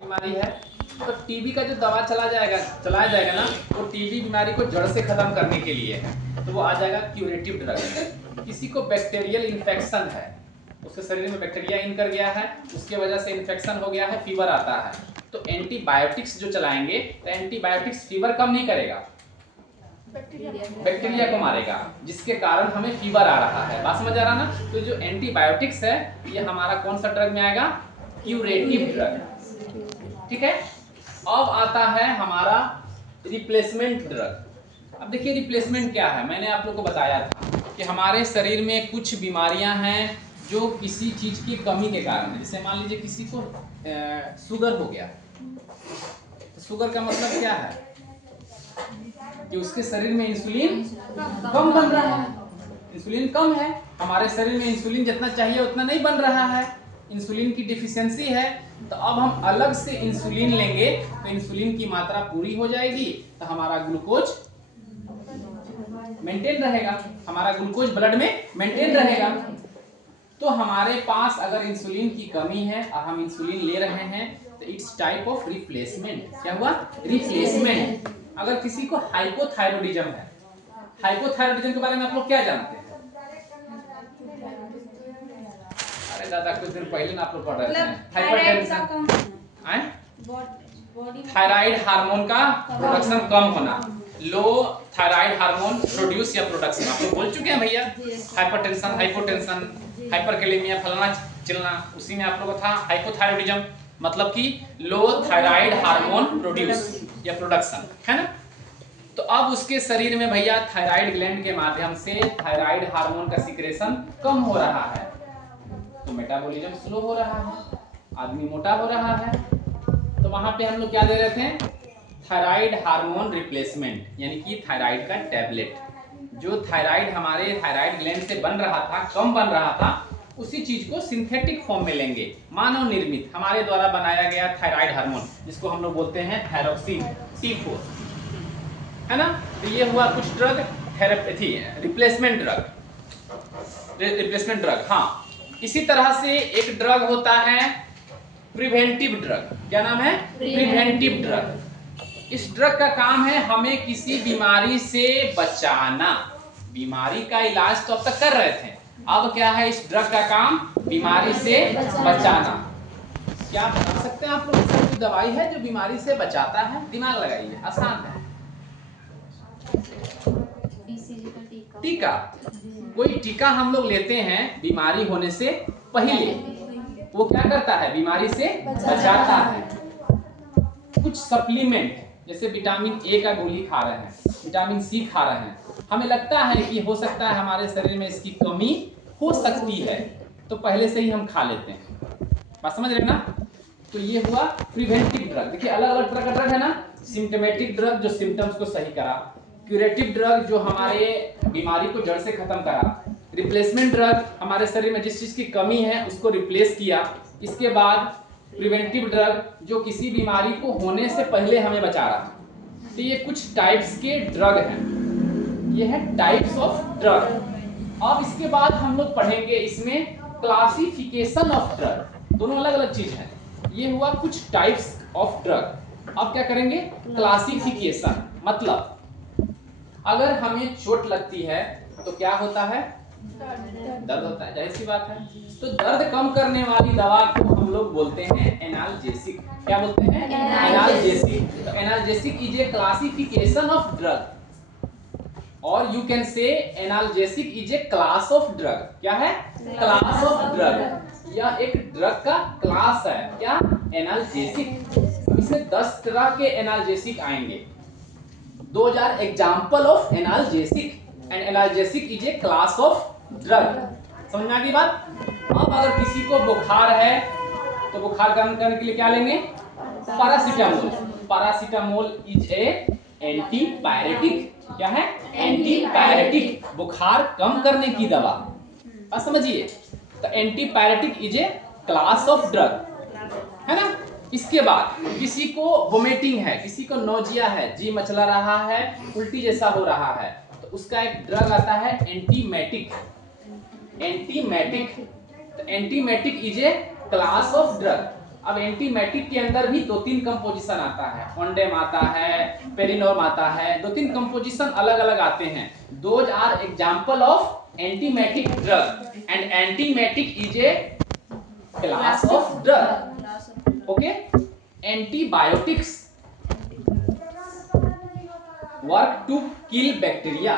बीमारी है तो टीबी का जो दवा चलाया जाएगा ना, वो टीबी बीमारी को जड़ से खत्म करने के लिए है। तो वो आ जाएगा क्यूरेटिव ड्रग। किसी को बैक्टीरियल इन्फेक्शन है, उसके शरीर में बैक्टीरिया इन कर गया है, उसके वजह से इन्फेक्शन हो गया है, फीवर आता है, तो एंटीबायोटिक्स जो चलाएंगे तो एंटीबायोटिक्स फीवर कम नहीं करेगा, बैक्टीरिया को मारेगा, जिसके कारण हमें फीवर आ रहा है। बात समझ आ रहा ना? तो जो एंटीबायोटिक्स है ये हमारा कौन सा ड्रग में आएगा? Curative drug. ठीक है। अब आता है हमारा रिप्लेसमेंट ड्रग। अब देखिए रिप्लेसमेंट क्या है, मैंने आप लोग को बताया था कि हमारे शरीर में कुछ बीमारियां हैं जो किसी चीज की कमी के कारण है। जैसे मान लीजिए किसी को शुगर हो गया, तो शुगर का मतलब क्या है कि उसके शरीर में इंसुलिन कम बन रहा है, इंसुलिन कम है, हमारे शरीर में इंसुलिन जितना चाहिए उतना नहीं बन रहा है, इंसुलिन की डिफिशियंसी है। तो अब हम अलग से इंसुलिन लेंगे तो इंसुलिन की मात्रा पूरी हो जाएगी, तो हमारा ग्लूकोज मेंटेन रहेगा, हमारा ग्लूकोज ब्लड में मेंटेन रहेगा। तो हमारे पास अगर इंसुलिन की कमी है और हम इंसुलिन ले रहे हैं तो इट्स टाइप ऑफ रिप्लेसमेंट। क्या हुआ? रिप्लेसमेंट। अगर किसी को हाइपोथायरॉयडिज्म है, हाइपोथायरॉयडिज्म के बारे में आप लोग क्या जानते हैं? अरे दादा कुछ दिन पहले ना आप लोग पढ़ रहे थे हाइपरटेंशन, थायराइड हार्मोन का प्रोडक्शन कम होना, लो थायराइड हार्मोन प्रोड्यूस या प्रोडक्शन, आप लोग बोल चुके हैं भैया। हाइपरटेंशन, हाइपोटेंशन, हाइपरकैलेमिया, फलाना चिलना, उसी में आप लोगों को था हाइपोथायरॉयडिज्म, मतलब कि लो थायराइड हार्मोन प्रोड्यूस या प्रोडक्शन, है ना। तो अब उसके शरीर में भैया थायराइड ग्लैंड के माध्यम से थायराइड हार्मोन का सिक्रेशन कम हो रहा है, तो मेटाबॉलिज्म स्लो हो रहा है, आदमी मोटा हो रहा है। तो वहां पे हम लोग क्या दे रहे थे? थायराइड हार्मोन रिप्लेसमेंट, यानी कि थायराइड का टैबलेट। जो थायराइड हमारे थायराइड ग्लैंड से बन रहा था, कम बन रहा था, उसी चीज को सिंथेटिक फॉर्म में लेंगे, मानव निर्मित हमारे द्वारा बनाया गया थायराइड हार्मोन, जिसको हम लोग बोलते हैं थायरोक्सिन T4, है ना। तो ये हुआ कुछ ड्रग थेरेपी, रिप्लेसमेंट ड्रग। हाँ, इसी तरह से एक ड्रग होता है प्रिवेंटिव ड्रग। क्या नाम है? Preventive drug. इस ड्रग का काम है हमें किसी बीमारी से बचाना। बीमारी का इलाज तो अब तक कर रहे थे, अब क्या है इस ड्रग का काम? बीमारी से बचाना। क्या आप बता सकते हैं आप लोग कोई दवाई है जो बीमारी से बचाता है? दिमाग लगाइए, आसान है। टीका। कोई टीका हम लोग लेते हैं बीमारी होने से पहले, वो क्या करता है? बीमारी से बचाता है। कुछ सप्लीमेंट जैसे विटामिन ए का गोली खा रहे हैं, विटामिन सी खा रहे हैं, हमें लगता है कि हो सकता है हमारे शरीर में इसकी कमी हो सकती है, तो पहले से ही हम खा लेते हैं। बात समझ रहे हैं ना? तो ये हुआ प्रिवेंटिव ड्रग। देखिए अलग अलग तरह का ड्रग है ना। सिम्टोमेटिक ड्रग जो सिम्टम्स को सही करा, क्यूरेटिव ड्रग जो हमारे बीमारी को जड़ से खत्म करा, रिप्लेसमेंट ड्रग हमारे शरीर में जिस चीज की कमी है उसको रिप्लेस किया, इसके बाद प्रिवेंटिव ड्रग जो किसी बीमारी को होने से पहले हमें बचा रहा। तो ये कुछ टाइप्स के ड्रग हैं, ये है टाइप्स ऑफ ड्रग। अब इसके बाद हम लोग पढ़ेंगे इसमें क्लासिफिकेशन ऑफ ड्रग, दोनों अलग अलग चीज है। ये हुआ कुछ टाइप्स ऑफ ड्रग। अब क्या करेंगे? क्लासिफिकेशन। मतलब अगर हमें चोट लगती है तो क्या होता है? दर्द होता है, जाहिर सी बात है। तो दर्द कम करने वाली दवा को हम लोग बोलते हैं एनाल्जेसिक। क्या बोलते हैं? एनाल्जेसिक। तो analgesic is a classification of drug, और you can say analgesic is a class of drug. क्या है? Class of drug. यह एक ड्रग का क्लास है। क्या? एनाल्जेसिक। इसमें 10 तरह के एनाल्जेसिक आएंगे। Those are example of analgesic, and analgesic is a class of drug। समझ में आ गई बात? अब अगर किसी को बुखार है तो बुखार कम करने के लिए क्या लेंगे? Paracetamol. Paracetamol is a antipyretic. क्या है? एंटीपायरेटिक, बुखार कम करने की दवा। अब समझिए, तो antipyretic is a class of drug, है ना। इसके बाद किसी को वोमिटिंग है, किसी को नोजिया है, जी मचला रहा है, उल्टी जैसा हो रहा है, तो उसका एक ड्रग आता है एंटीमेटिक। एंटीमेटिक। तो antiemetic is a class of drug. अब एंटीमेटिक के अंदर भी 2-3 कंपोजिशन आता है, ओंडेम आता है, पेरिनोर्म आता है, 2-3 कंपोजिशन अलग अलग आते हैं। Those are example of antiemetic drug and antiemetic is a class of drug. Okay, antibiotics work to kill bacteria,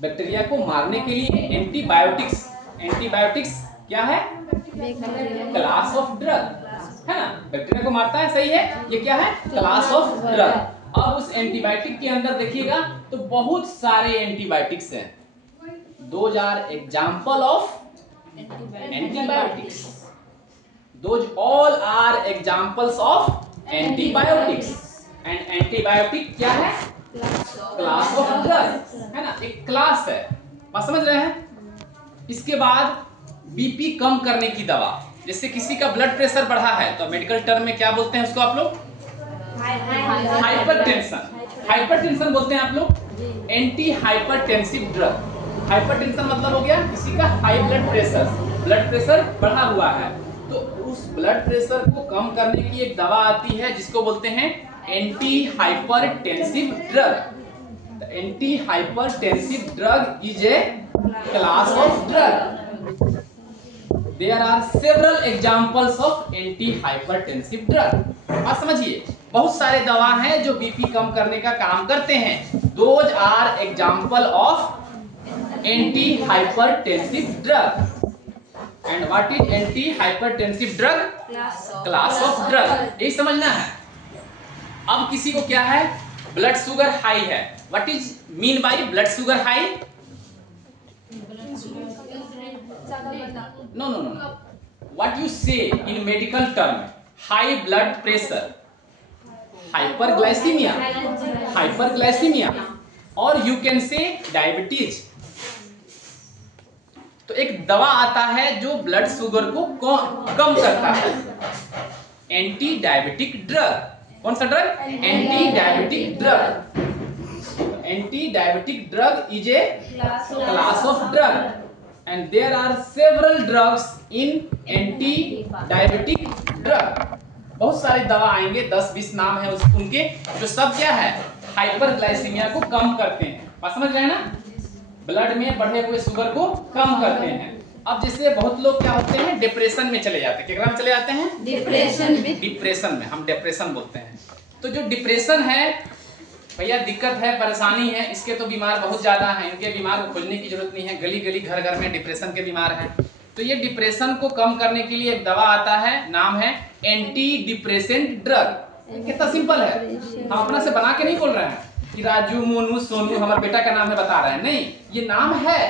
bacteria को मारने के लिए एंटीबायोटिक्स, एंटीबायोटिक्स क्या है? क्लास ऑफ ड्रग है ना, बैक्टीरिया को मारता है, सही है, ये क्या है? Class of drug. अब उस एंटीबायोटिक के अंदर देखिएगा तो बहुत सारे एंटीबायोटिक्स हैं। Those are example of antibiotics, those all are examples of antibiotics and antibiotic क्या है? क्लास ऑफ ड्रग है ना, एक क्लास है, बात समझ रहे हैं। इसके बाद बीपी कम करने की दवा, जैसे किसी का ब्लड प्रेशर बढ़ा है तो मेडिकल टर्म में क्या बोलते हैं उसको आप लोग? हाइपरटेंशन, हाइपरटेंशन बोलते हैं आप लोग। एंटी हाइपरटेंसिव ड्रग, हाइपरटेंशन मतलब हो गया किसी का high blood pressure, blood pressure बढ़ा हुआ है तो उस ब्लड प्रेशर को कम करने की एक दवा आती है जिसको बोलते हैं anti hypertensive drug. Anti hypertensive drug is a class of drug. There are several examples of anti-hypertensive drug। बात समझिए, बहुत सारे दवा हैं जो बीपी कम करने का काम करते हैं। Those are example of anti-hypertensive drug। And what is anti-hypertensive drug? Class of drug। यही समझना है। अब किसी को क्या है? ब्लड शुगर हाई है। What is mean by blood sugar high? No. What you say in medical term? High blood pressure, hyperglycemia, hyperglycemia, or you can say diabetes। तो एक दवा आता है जो ब्लड शुगर को कम करता है, एंटी डायबिटिक ड्रग। कौन सा drug? Anti diabetic drug. Anti diabetic drug is a class of drug and there are several drugs in anti-diabetic drug। बहुत सारी दवा आएंगे, 10-20 नाम है उनके, जो सब क्या है? हाइपरग्लाइसीमिया को कम करते हैं। बात समझ रहे हैं ना, ब्लड में बढ़े हुए शुगर को कम करते हैं। अब जैसे बहुत लोग क्या होते हैं? डिप्रेशन में चले जाते हैं। क्या में चले जाते हैं? डिप्रेशन में, हम डिप्रेशन बोलते हैं। तो जो डिप्रेशन है भैया, दिक्कत है, परेशानी है, इसके तो बीमार बहुत ज्यादा हैं, इनके बीमार को खोजने की जरूरत नहीं है, गली गली घर घर में डिप्रेशन के बीमार हैं। तो ये डिप्रेशन को कम करने के लिए एक दवा आता है, नाम है एंटी डिप्रेसेंट ड्रग। कितना सिंपल है, हम अपना से बना के नहीं बोल रहे हैं कि राजू, मोनू, सोनू हमारे बेटा का नाम है बता रहे हैं, नहीं, ये नाम है,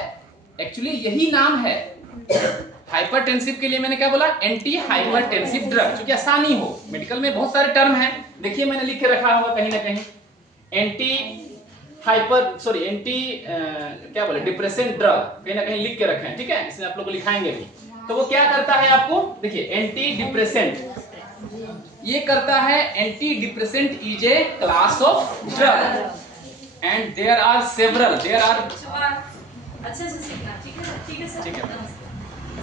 एक्चुअली यही नाम है। हाइपरटेंसिव के लिए मैंने क्या बोला? एंटी हाइपरटेंसिव ड्रग, क्योंकि आसानी हो। मेडिकल में बहुत सारे टर्म है, देखिए मैंने लिख के रखा हुआ कहीं ना कहीं, एंटी क्या बोले, डिप्रेसेंट ड्रग, कहीं ना कहीं लिख के रखे हैं, ठीक है, इसमें आप लोग को लिखाएंगे भी। तो वो क्या करता है आपको, देखिए, एंटी डिप्रेसेंट ये करता है। Antidepressant is a class of drug and there are several, there are, अच्छे से सीखना, ठीक है सर, ठीक है सर, ठीक है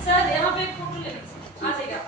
सर यहाँ पे एक फोटो ले आ जाएगा।